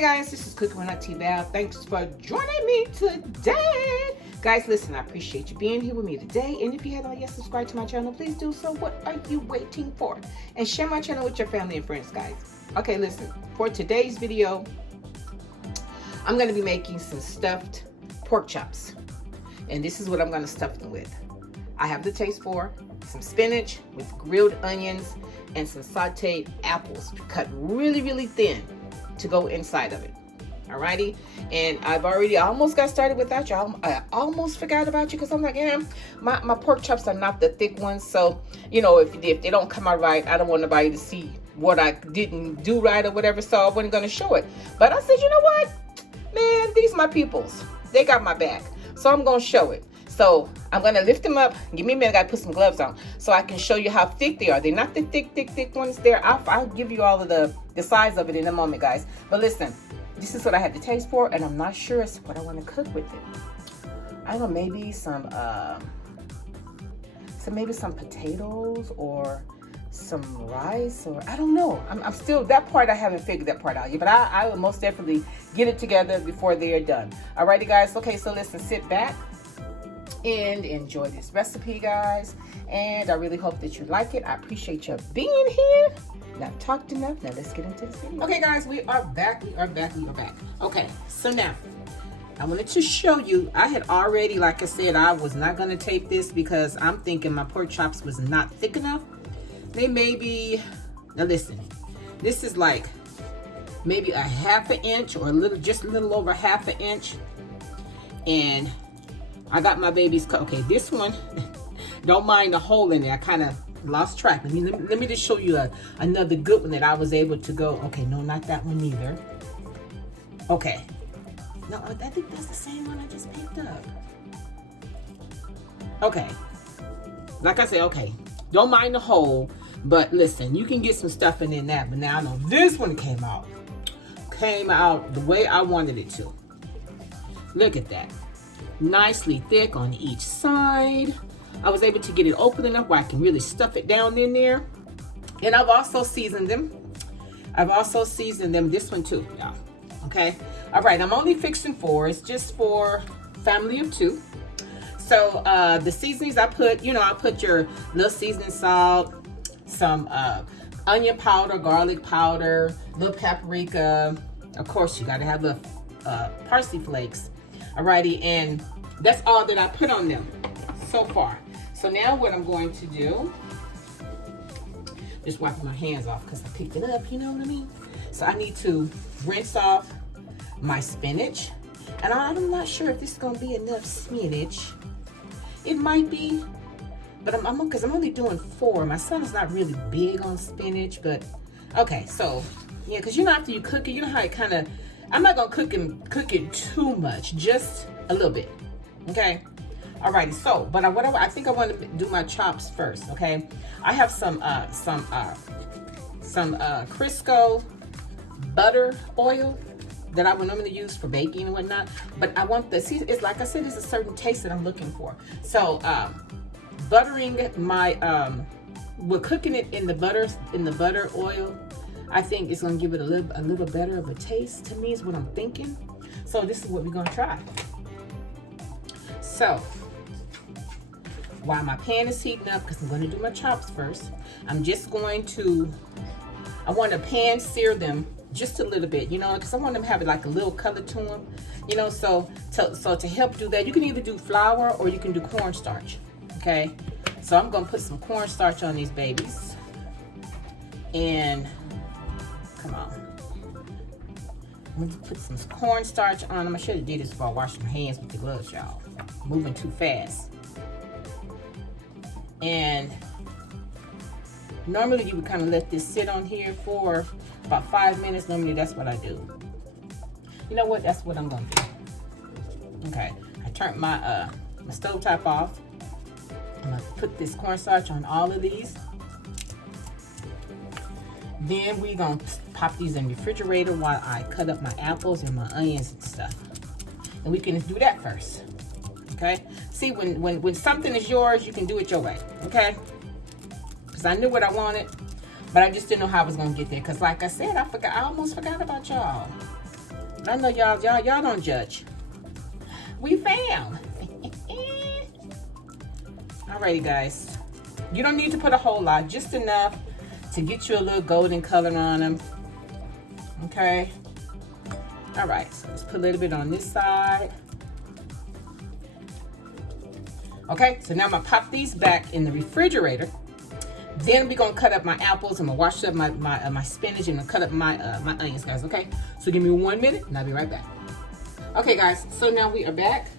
Hey guys, this is Cooking with Auntie Val. Thanks for joining me today. Guys, listen, I appreciate you being here with me today. And if you haven't yet subscribed to my channel, please do so. What are you waiting for? And share my channel with your family and friends, guys. Okay, listen, for today's video, I'm going to be making some stuffed pork chops. And this is what I'm going to stuff them with. I have the taste for some spinach with grilled onions and some sauteed apples cut really, really thin to go inside of it. Alrighty, and I almost got started without you. I almost forgot about you because I'm like, my pork chops are not the thick ones. So, you know, if they don't come out right, I don't want nobody to see what I didn't do right or whatever. So I wasn't going to show it. But I said, you know what, man, these are my peoples. They got my back. So I'm going to show it. So I'm going to lift them up. Give me a minute. I got to put some gloves on so I can show you how thick they are. They're not the thick ones there. I'll give you all of the size of it in a moment, guys. But listen, this is what I had the taste for, and I'm not sure it's what I want to cook with it. I don't know, maybe some potatoes or some rice, or I don't know. I'm still, that part I haven't figured that part out yet, but I will most definitely get it together before they are done. Alrighty, guys. Okay, so listen, sit back and enjoy this recipe, guys, and I really hope that you like it. I appreciate you being here. Now talked enough. Now let's get into this video. Okay, guys, we are back. Okay, so now I wanted to show you. I had already, like I said, I was not going to tape this because I'm thinking my pork chops was not thick enough. They may be, now listen, this is like maybe a ½ inch or just a little over ½ inch, and I got my babies cut. Okay, this one, don't mind the hole in there. I kind of lost track. Let me just show you another good one that I was able to go. Okay, no, not that one either. Okay, no, I think that's the same one I just picked up. Okay, like I said, okay, don't mind the hole, but listen, you can get some stuffing in that. But now I know this one came out the way I wanted it to. Look at that. Nicely thick on each side. I was able to get it open enough where I can really stuff it down in there. And I've also seasoned them. This one too, y'all. Okay. All right. I'm only fixing 4. It's just for family of 2. So the seasonings I put, I put your little seasoning salt, some onion powder, garlic powder, little paprika. Of course, you got to have the parsley flakes. Alrighty, and that's all that I put on them so far. So now what I'm going to do, just wiping my hands off because I picked it up, you know what I mean? So I need to rinse off my spinach. And I'm not sure if this is going to be enough spinach. It might be, but because I'm only doing 4. My son is not really big on spinach, but okay. So yeah, because after you cook it, you know how it kind of, I'm not gonna cook it too much, just a little bit. Okay. Alrighty. So, but I think I want to do my chops first. Okay. I have some Crisco butter oil that I would normally use for baking and whatnot. But I want it's like I said, it's a certain taste that I'm looking for. So, buttering my we're cooking it in the butter oil. I think it's gonna give it a little better of a taste to me, is what I'm thinking. So this is what we're gonna try. So while my pan is heating up, because I'm gonna do my chops first, I'm just going to, I want to pan sear them just a little bit, because I want them to have like a little color to them, so to help do that, you can either do flour or you can do cornstarch. Okay, so I'm gonna put some cornstarch on these babies, and come on. I'm going to put some cornstarch on them. I should have did this before I washed my hands with the gloves, y'all. Moving too fast. And normally you would kind of let this sit on here for about 5 minutes. Normally that's what I do. You know what? That's what I'm going to do. Okay. I turned my stove top off. I'm going to put this cornstarch on all of these. Then we're going to pop these in the refrigerator while I cut up my apples and my onions and stuff. And we can do that first. Okay? See, when something is yours, you can do it your way. Okay? Because I knew what I wanted, but I just didn't know how I was going to get there. Because like I said, I almost forgot about y'all. I know y'all don't judge. We fam. Alrighty, guys. You don't need to put a whole lot, just enough to get you a little golden color on them. Okay. All right, so let's put a little bit on this side. Okay, so now I'm gonna pop these back in the refrigerator. Then we're gonna cut up my apples. I'm gonna wash up my spinach and cut up my onions, guys. Okay, so give me 1 minute and I'll be right back. Okay, guys, so now we are back,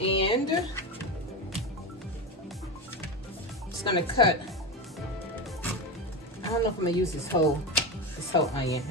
and I'm just gonna cut. I don't know if I'm gonna use this whole onion.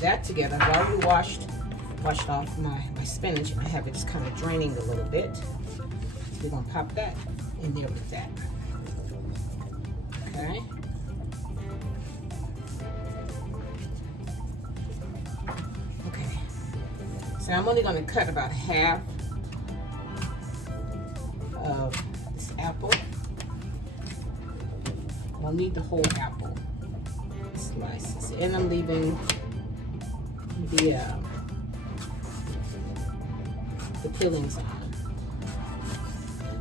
That together. I've already washed off my spinach, and I have it just kind of draining a little bit. So we're gonna pop that in there with that. Okay. Okay. So I'm only gonna cut about half of this apple. I'll need the whole apple slices, and I'm leaving the peelings on.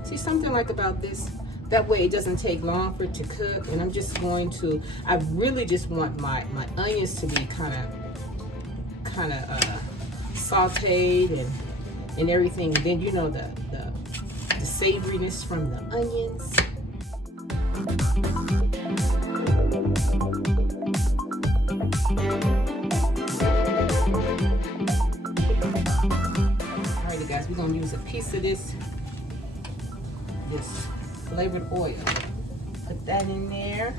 See, something like about this, that way it doesn't take long for it to cook. And I'm just going to, I really just want my onions to be kind of sauteed and everything. And then, you know, the savoriness from the onions. We're gonna use a piece of this flavored oil. Put that in there.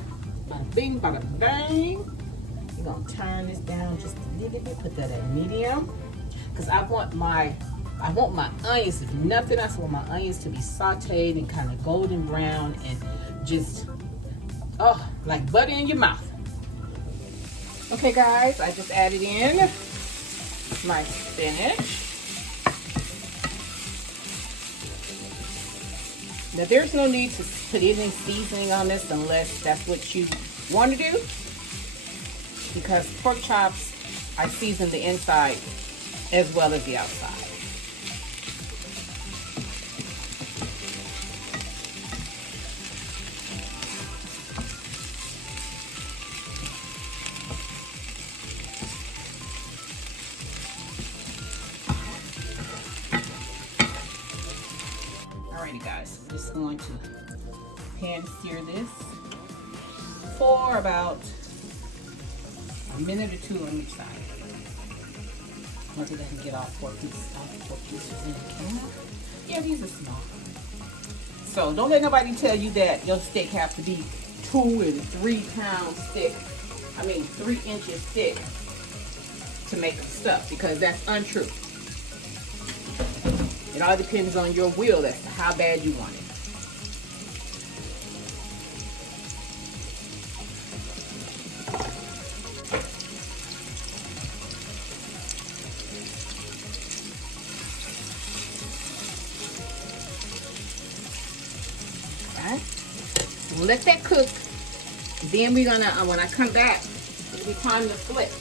Bada bing, bada bang. We're gonna turn this down just a little bit. Put that at medium, because I want my onions, if nothing else, I want my onions to be sauteed and kind of golden brown and just, oh, like butter in your mouth. Okay, guys, I just added in my spinach. Now, there's no need to put any seasoning on this unless that's what you want to do, because pork chops, I season the inside as well as the outside. Alrighty, guys, I'm just going to pan sear this for about a minute or two on each side. Once it doesn't get all pork pieces in the can. Yeah, these are small. So don't let nobody tell you that your steak have to be 2 and 3 pounds thick. I mean 3 inches thick to make them stuff, because that's untrue. It all depends on your will as to how bad you want it. Okay. We'll let that cook. Then we're gonna, when I come back, it'll be time to flip.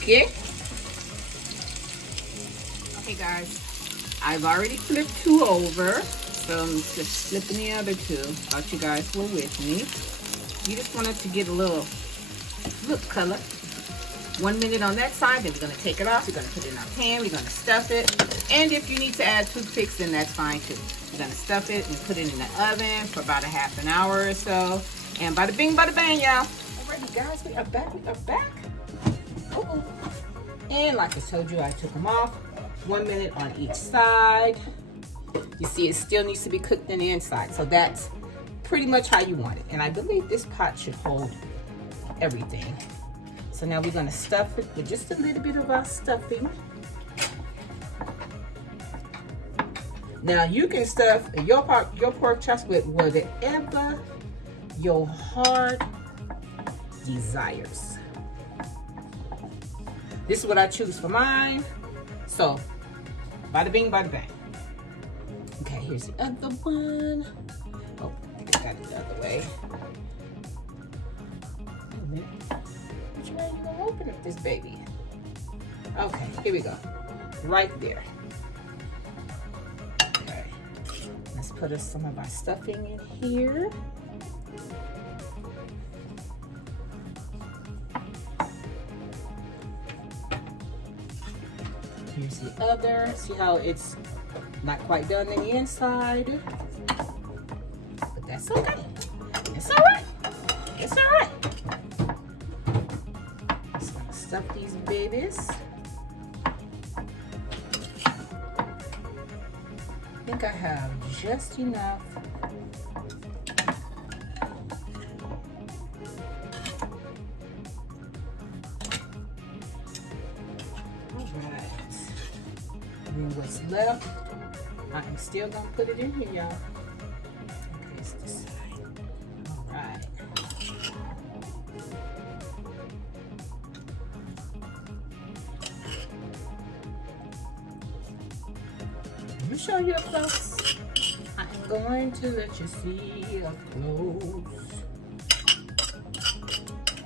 Okay? Okay, guys. I've already flipped 2 over, so I'm just flipping the other 2. Thought you guys were with me. You just want it to get a little color. 1 minute on that side, then we're going to take it off. We're going to put it in our pan. We're going to stuff it. And if you need to add toothpicks, then that's fine too. We're going to stuff it and put it in the oven for about a half an hour or so. And bada bing, bada bang, y'all. Alrighty, guys, we are back. Oh, And like I told you, I took them off. 1 minute on each side. You see, it still needs to be cooked in the inside. So that's pretty much how you want it. And I believe this pot should hold everything. So now we're gonna stuff it with just a little bit of our stuffing. Now you can stuff your pork chops with whatever your heart desires. This is what I choose for mine. So, bada bing, bada bang. Okay, here's the other one. Oh, I think I got it the other way. Wait a minute. Which way are you gonna open up this baby? Okay, here we go. Right there. Okay. Let's put some of our stuffing in here. Here's the other. See how it's not quite done in the inside? But that's okay. It's all right. It's all right. Just gonna stuff these babies. I think I have just enough. And what's left, I am still gonna put it in here, y'all. Okay, it's this side. All right. Let me show you up close. I am going to let you see up close.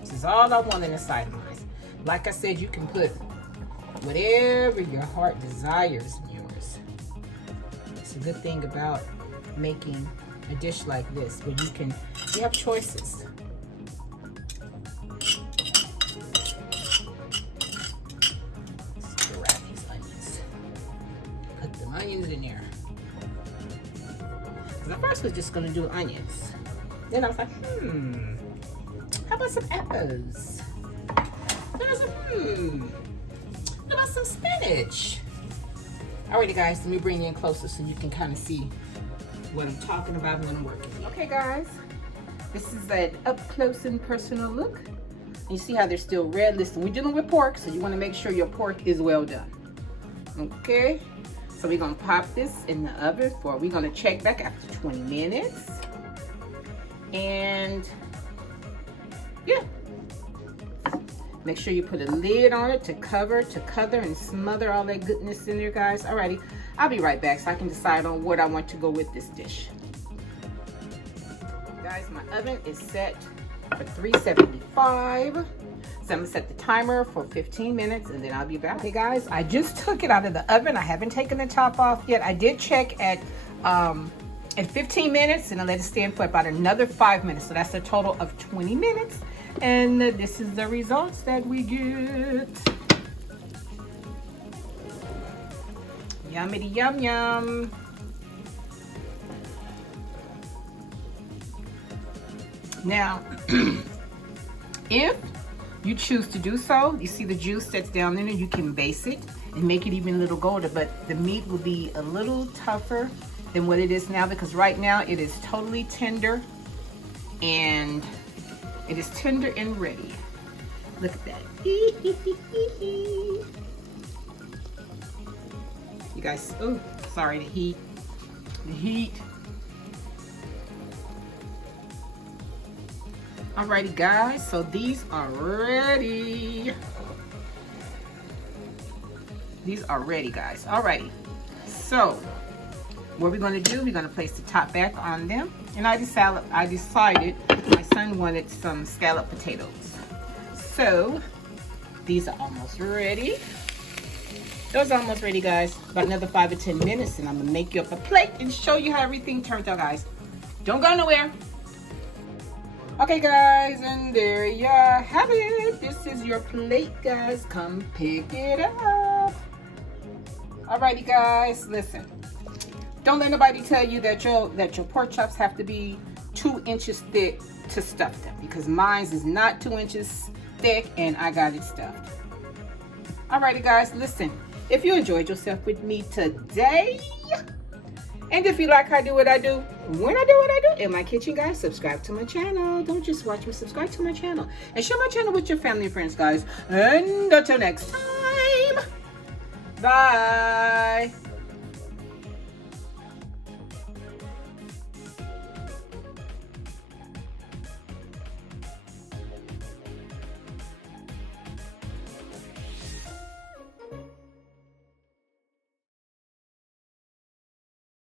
This is all I want in the side of mine. Like I said, you can put whatever your heart desires in yours. It's a good thing about making a dish like this, where you have choices. Let's grab these onions. Put the onions in there. Because I first was just gonna do onions. Then I was like, how about some apples? Then I was like, what about some spinach? Alrighty guys, let me bring you in closer so you can kind of see what I'm talking about when I'm working. Okay guys, this is an up close and personal look. And you see how they're still red. Listen, we're dealing with pork, so you want to make sure your pork is well done. Okay, so we're gonna pop this in the oven we're gonna check back after 20 minutes. And yeah. Make sure you put a lid on it to cover and smother all that goodness in there, guys. Alrighty, I'll be right back so I can decide on what I want to go with this dish. Guys, my oven is set for 375. So I'm gonna set the timer for 15 minutes and then I'll be back. Okay guys, I just took it out of the oven. I haven't taken the top off yet. I did check at 15 minutes and I let it stand for about another 5 minutes. So that's a total of 20 minutes. And this is the results that we get. Yummy yum yum. Now, if you choose to do so, you see the juice that's down in it, you can baste it and make it even a little golden, but the meat will be a little tougher than what it is now, because right now it is totally tender and it is tender and ready. Look at that. You guys, oh, sorry, the heat. The heat. Alrighty guys, so these are ready. These are ready, guys. Alrighty. So, what we're gonna do, we're gonna place the top back on them. And I decided my son wanted some scallop potatoes. So, these are almost ready. Those are almost ready, guys. About another 5 or 10 minutes and I'm gonna make you up a plate and show you how everything turns out, guys. Don't go nowhere. Okay, guys, and there you have it. This is your plate, guys. Come pick it up. Alrighty, guys, listen. Don't let nobody tell you that your pork chops have to be 2 inches thick to stuff them, because mine is not 2 inches thick and I got it stuffed. Alrighty, guys, listen. If you enjoyed yourself with me today, and if you like how I do what I do, when I do what I do in my kitchen, guys, subscribe to my channel. Don't just watch me, subscribe to my channel. And share my channel with your family and friends, guys. And until next time, bye.